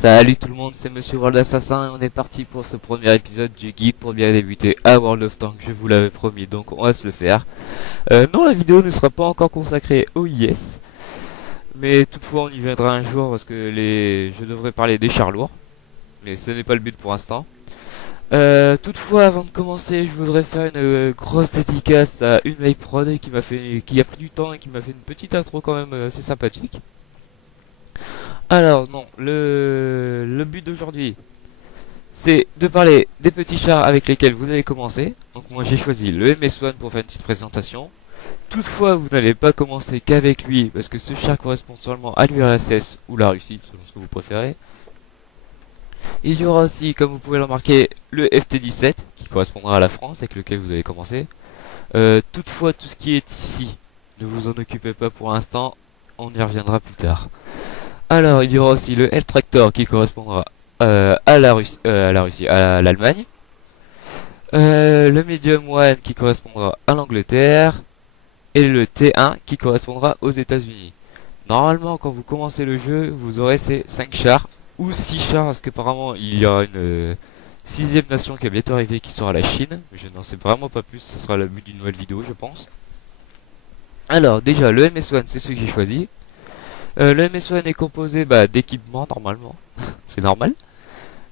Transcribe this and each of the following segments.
Salut tout le monde, c'est Monsieur World Assassin et on est parti pour ce premier épisode du guide pour bien débuter à World of Tanks. Je vous l'avais promis, donc on va se le faire. Non, la vidéo ne sera pas encore consacrée au IS, mais toutefois on y viendra un jour parce que je devrais parler des chars lourds, mais ce n'est pas le but pour l'instant. Toutefois, avant de commencer, je voudrais faire une grosse dédicace à une Prod qui a pris du temps et qui m'a fait une petite intro quand même assez sympathique. Alors non, le but d'aujourd'hui, c'est de parler des petits chars avec lesquels vous allez commencer. Donc moi j'ai choisi le MS-1 pour faire une petite présentation. Toutefois, vous n'allez pas commencer qu'avec lui, parce que ce char correspond seulement à l'URSS ou la Russie, selon ce que vous préférez. Il y aura aussi, comme vous pouvez le remarquer, le FT-17, qui correspondra à la France, avec lequel vous allez commencer. Toutefois, tout ce qui est ici, ne vous en occupez pas pour l'instant, on y reviendra plus tard. Alors, il y aura aussi le L-Tractor qui correspondra à la Russie, à l'Allemagne. Le Medium One qui correspondra à l'Angleterre. Et le T1 qui correspondra aux États-Unis. Normalement, quand vous commencez le jeu, vous aurez ces 5 chars, ou 6 chars, parce qu'apparemment, il y aura une 6ème nation qui va bientôt arriver, qui sera la Chine. Je n'en sais vraiment pas plus, ce sera le but d'une nouvelle vidéo, je pense. Alors, déjà, le MS-1, c'est ce que j'ai choisi. Le MS-1 est composé d'équipements normalement, c'est normal.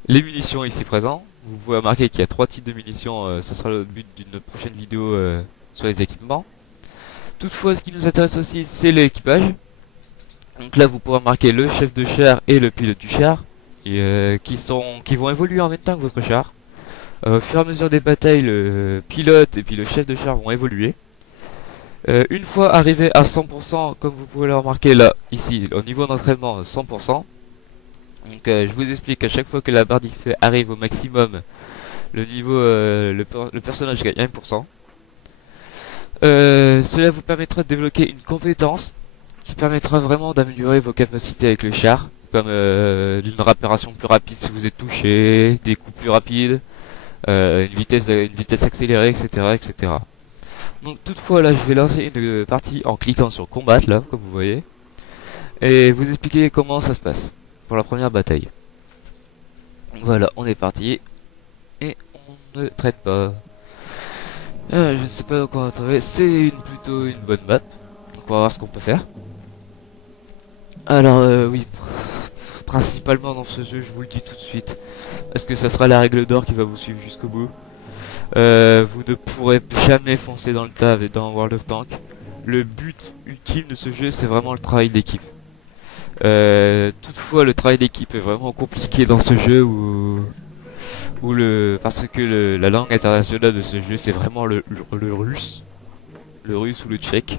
Les munitions ici présents, vous pouvez remarquer qu'il y a 3 types de munitions, ça sera le but d'une prochaine vidéo sur les équipements. Toutefois, ce qui nous intéresse aussi, c'est l'équipage. Donc là, vous pourrez remarquer le chef de char et le pilote du char, qui vont évoluer en même temps que votre char. Au fur et à mesure des batailles, le pilote et puis le chef de char vont évoluer. Une fois arrivé à 100%, comme vous pouvez le remarquer là, ici, au niveau d'entraînement, 100%. Donc je vous explique qu'à chaque fois que la barre d'XP arrive au maximum, le personnage gagne 1%. Cela vous permettra de débloquer une compétence qui permettra vraiment d'améliorer vos capacités avec le char, comme d'une réparation plus rapide si vous êtes touché, des coups plus rapides, une vitesse accélérée, etc., etc. Donc toutefois là je vais lancer une partie en cliquant sur combattre là comme vous voyez et vous expliquer comment ça se passe pour la première bataille. Voilà, on est parti et on ne traite pas. Je ne sais pas quoi trouver, c'est plutôt une bonne map, donc on va voir ce qu'on peut faire. Alors oui, principalement dans ce jeu, je vous le dis tout de suite, parce que ça sera la règle d'or qui va vous suivre jusqu'au bout. Vous ne pourrez jamais foncer dans le tas dans World of Tanks. Le but ultime de ce jeu, c'est vraiment le travail d'équipe. Toutefois, le travail d'équipe est vraiment compliqué dans ce jeu parce que la langue internationale de ce jeu, c'est vraiment le russe ou le tchèque.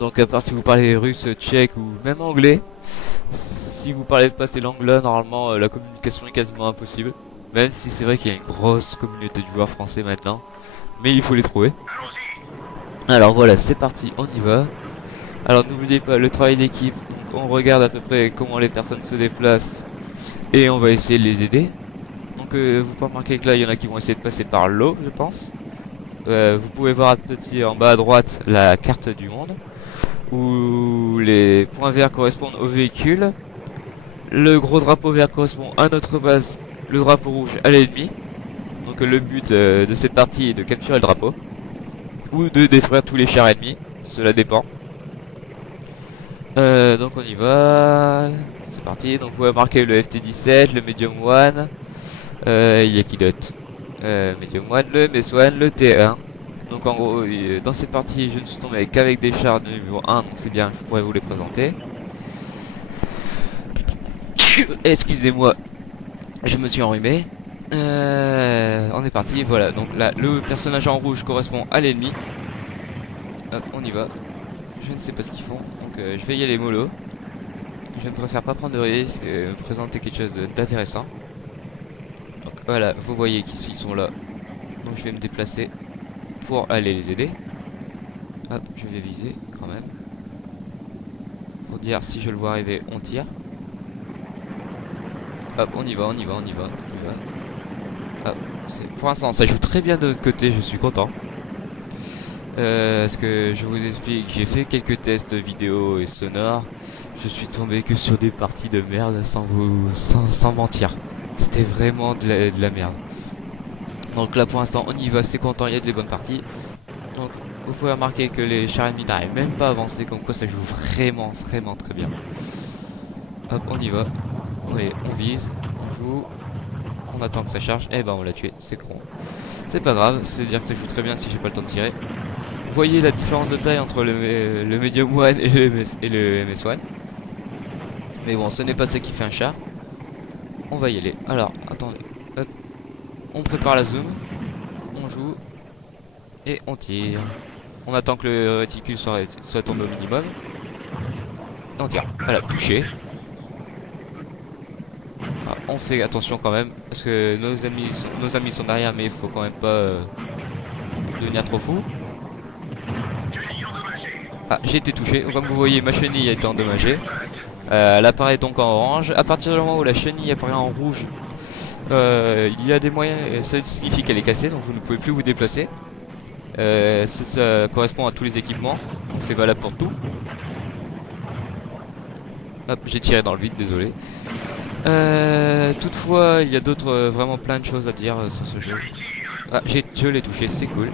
Donc à part si vous parlez russe, tchèque ou même anglais, si vous parlez pas ces langues-là, normalement la communication est quasiment impossible. Même si c'est vrai qu'il y a une grosse communauté de joueurs français maintenant. Mais il faut les trouver. Alors voilà, c'est parti, on y va. Alors n'oubliez pas le travail d'équipe. Donc on regarde à peu près comment les personnes se déplacent. Et on va essayer de les aider. Donc vous pouvez remarquer que là il y en a qui vont essayer de passer par l'eau, je pense. Vous pouvez voir en bas à droite la carte du monde. Où les points verts correspondent aux véhicules. Le gros drapeau vert correspond à notre base. Le drapeau rouge à l'ennemi. Donc le but de cette partie est de capturer le drapeau. Ou de détruire tous les chars ennemis. Cela dépend. Donc on y va. C'est parti. Donc vous pouvez marquer le FT-17, le Medium One. Il y a qui d'autre Medium One, le MS-1, le T1. Donc en gros, dans cette partie, je ne suis tombé qu'avec des chars de niveau 1. Donc c'est bien, je pourrais vous les présenter. Excusez-moi. Je me suis enrhumé. On est parti, voilà. Donc là, le personnage en rouge correspond à l'ennemi. Hop, on y va. Je ne sais pas ce qu'ils font, donc je vais y aller mollo. Je ne préfère pas prendre de risque et présenter quelque chose d'intéressant. Donc voilà, vous voyez qu'ils sont là. Donc je vais me déplacer pour aller les aider. Hop, je vais viser quand même. Pour dire si je le vois arriver, on tire. Hop, on y va. Hop, pour l'instant, ça joue très bien de l'autre côté, je suis content. Parce que je vous explique, j'ai fait quelques tests vidéo et sonores. je suis tombé que sur des parties de merde sans mentir. C'était vraiment de la merde. Donc là pour l'instant on y va, c'est content, il y a des bonnes parties. Donc vous pouvez remarquer que les chars ennemis n'arrivent même pas à avancer, comme quoi ça joue vraiment très bien. Hop, on y va. Oui, on vise, on joue, on attend que ça charge, et ben on l'a tué, c'est con. C'est pas grave, c'est-à-dire que ça joue très bien si j'ai pas le temps de tirer. Vous voyez la différence de taille entre le Medium One et le MS1. Mais bon, ce n'est pas ça qui fait un char. On va y aller. Alors, attendez. Hop. On prépare la zoom. On joue. Et on tire. On attend que le réticule soit tombé au minimum. Et on tire. Voilà, touché. Alors, on fait attention quand même. Parce que nos amis sont derrière, mais il faut quand même pas devenir trop fou. Ah, j'ai été touché. Comme vous voyez, ma chenille a été endommagée. Elle apparaît donc en orange. À partir du moment où la chenille apparaît en rouge, il y a des moyens. Ça signifie qu'elle est cassée, donc vous ne pouvez plus vous déplacer. Ça correspond à tous les équipements, donc c'est valable pour tout. Hop, j'ai tiré dans le vide, désolé. Toutefois, il y a d'autres, vraiment plein de choses à dire sur ce jeu. Ah, je l'ai touché, c'est cool.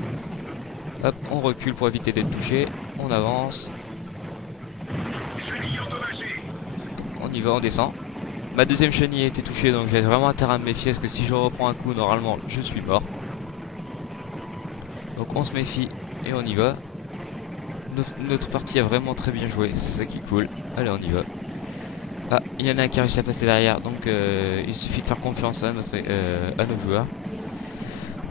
Hop, on recule pour éviter d'être touché. On avance. On y va, on descend. Ma deuxième chenille a été touchée, donc j'ai vraiment intérêt à me méfier, parce que si je reprends un coup, normalement, je suis mort. Donc on se méfie et on y va. Notre partie a vraiment très bien joué, c'est ça qui est cool. Allez, on y va. Ah, il y en a un qui a réussi à passer derrière, donc il suffit de faire confiance à nos joueurs.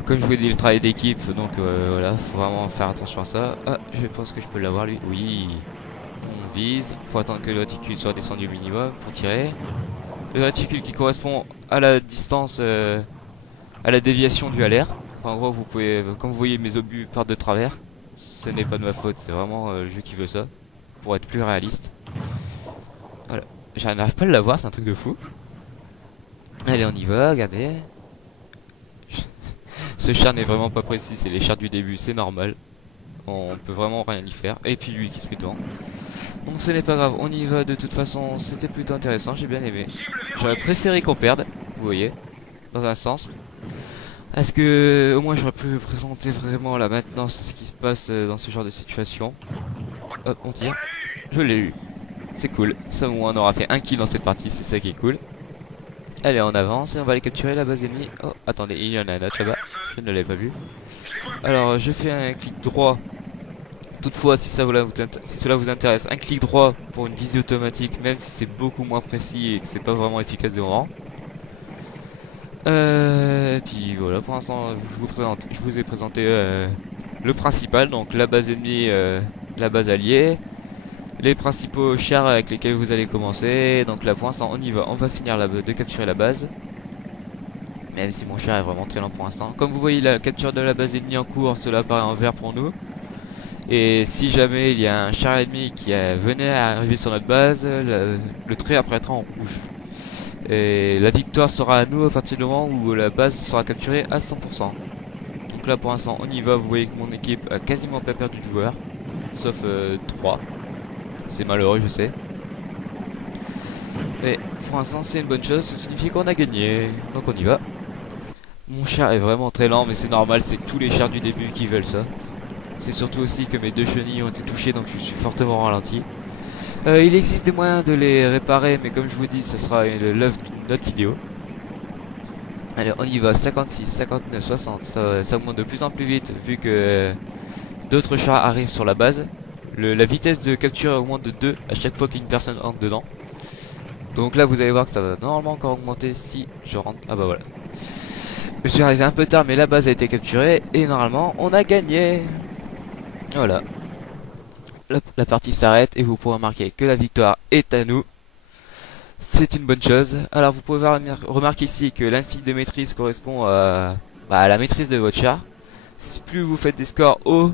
Comme je vous ai dit, le travail d'équipe, donc voilà, faut vraiment faire attention à ça. Ah, je pense que je peux l'avoir lui. Oui. On vise, il faut attendre que le réticule soit descendu au minimum pour tirer. Le réticule qui correspond à la distance, à la déviation due à l'air. Enfin, en gros, vous pouvez, comme vous voyez, mes obus partent de travers. Ce n'est pas de ma faute, c'est vraiment le jeu qui veut ça, pour être plus réaliste. Voilà, j'arrive pas à l'avoir, c'est un truc de fou. Allez, on y va, regardez. Ce char n'est vraiment pas précis, c'est les chars du début, c'est normal. On peut vraiment rien y faire. Et puis lui qui se met devant. Donc ce n'est pas grave, on y va de toute façon, c'était plutôt intéressant, j'ai bien aimé. J'aurais préféré qu'on perde, vous voyez, dans un sens. Est-ce que au moins j'aurais pu présenter vraiment la maintenance de ce qui se passe dans ce genre de situation. Hop, on tire. Je l'ai eu. C'est cool. Ça au moins on aura fait un kill dans cette partie, c'est ça qui est cool. Allez, on avance et on va aller capturer la base ennemie. Oh, attendez, il y en a un autre là-bas. Je ne l'avais pas vu. Alors, je fais un clic droit. Toutefois, si cela vous intéresse, un clic droit pour une visée automatique, même si c'est beaucoup moins précis et que c'est pas vraiment efficace de rang. Et puis voilà, pour l'instant, je vous ai présenté le principal, donc la base ennemie, la base alliée, les principaux chars avec lesquels vous allez commencer. Donc là, pour l'instant, on y va, on va finir de capturer la base. Même si mon char est vraiment très lent pour l'instant. Comme vous voyez, la capture de la base ennemie en cours, cela apparaît en vert pour nous. Et si jamais il y a un char ennemi qui venait à arriver sur notre base, le trait apparaîtra en rouge. Et la victoire sera à nous à partir du moment où la base sera capturée à 100%. Donc là pour l'instant on y va, vous voyez que mon équipe a quasiment pas perdu de joueurs. Sauf 3. C'est malheureux, je sais. Et pour l'instant c'est une bonne chose, ça signifie qu'on a gagné. Donc on y va. Mon char est vraiment très lent, mais c'est normal, c'est tous les chars du début qui veulent ça. C'est surtout aussi que mes deux chenilles ont été touchées, donc je suis fortement ralenti. Il existe des moyens de les réparer, mais comme je vous dis, ça sera l'œuvre d'une autre vidéo. Allez, on y va, 56, 59, 60, ça augmente de plus en plus vite, vu que d'autres chars arrivent sur la base. La vitesse de capture augmente de 2 à chaque fois qu'une personne entre dedans. Donc là, vous allez voir que ça va normalement encore augmenter si je rentre. Ah bah voilà. Je suis arrivé un peu tard, mais la base a été capturée, et normalement, on a gagné. Voilà. La partie s'arrête et vous pourrez remarquer que la victoire est à nous. C'est une bonne chose. Alors vous pouvez remarquer ici que l'insigne de maîtrise correspond à la maîtrise de votre char. Plus vous faites des scores hauts,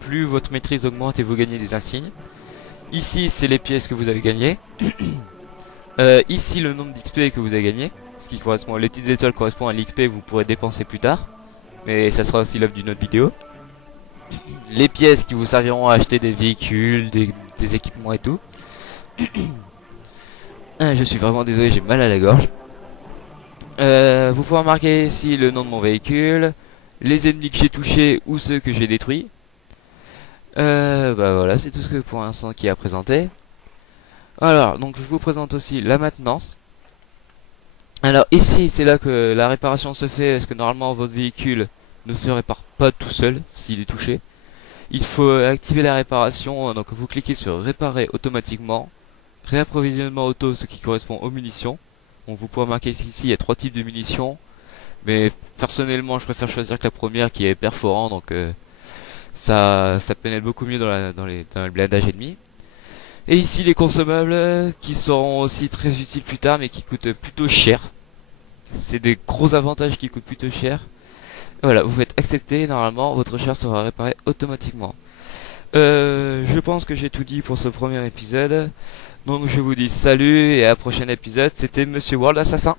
plus votre maîtrise augmente et vous gagnez des insignes. Ici c'est les pièces que vous avez gagnées. Ici le nombre d'XP que vous avez gagné. Ce qui correspond, les petites étoiles correspondent à l'XP que vous pourrez dépenser plus tard. Mais ça sera aussi l'œuvre d'une autre vidéo. Les pièces qui vous serviront à acheter des véhicules, des équipements et tout. Je suis vraiment désolé, j'ai mal à la gorge. Vous pouvez marquer ici le nom de mon véhicule, les ennemis que j'ai touchés ou ceux que j'ai détruits. Bah voilà, c'est tout ce que pour l'instant qui est à présenter. Alors, donc je vous présente aussi la maintenance. Alors ici, c'est là que la réparation se fait, parce que normalement votre véhicule ne se répare pas tout seul s'il est touché. Il faut activer la réparation, donc vous cliquez sur réparer automatiquement, réapprovisionnement auto, ce qui correspond aux munitions. Donc vous pouvez marquer ici, il y a 3 types de munitions, mais personnellement je préfère choisir que la première qui est perforant, donc ça pénètre beaucoup mieux dans le blindage ennemi. Et ici les consommables qui seront aussi très utiles plus tard, mais qui coûtent plutôt cher. C'est des gros avantages qui coûtent plutôt cher. Voilà, vous faites accepter, normalement votre recherche sera réparée automatiquement. Je pense que j'ai tout dit pour ce premier épisode. Donc je vous dis salut et à un prochain épisode. C'était Monsieur World Assassin.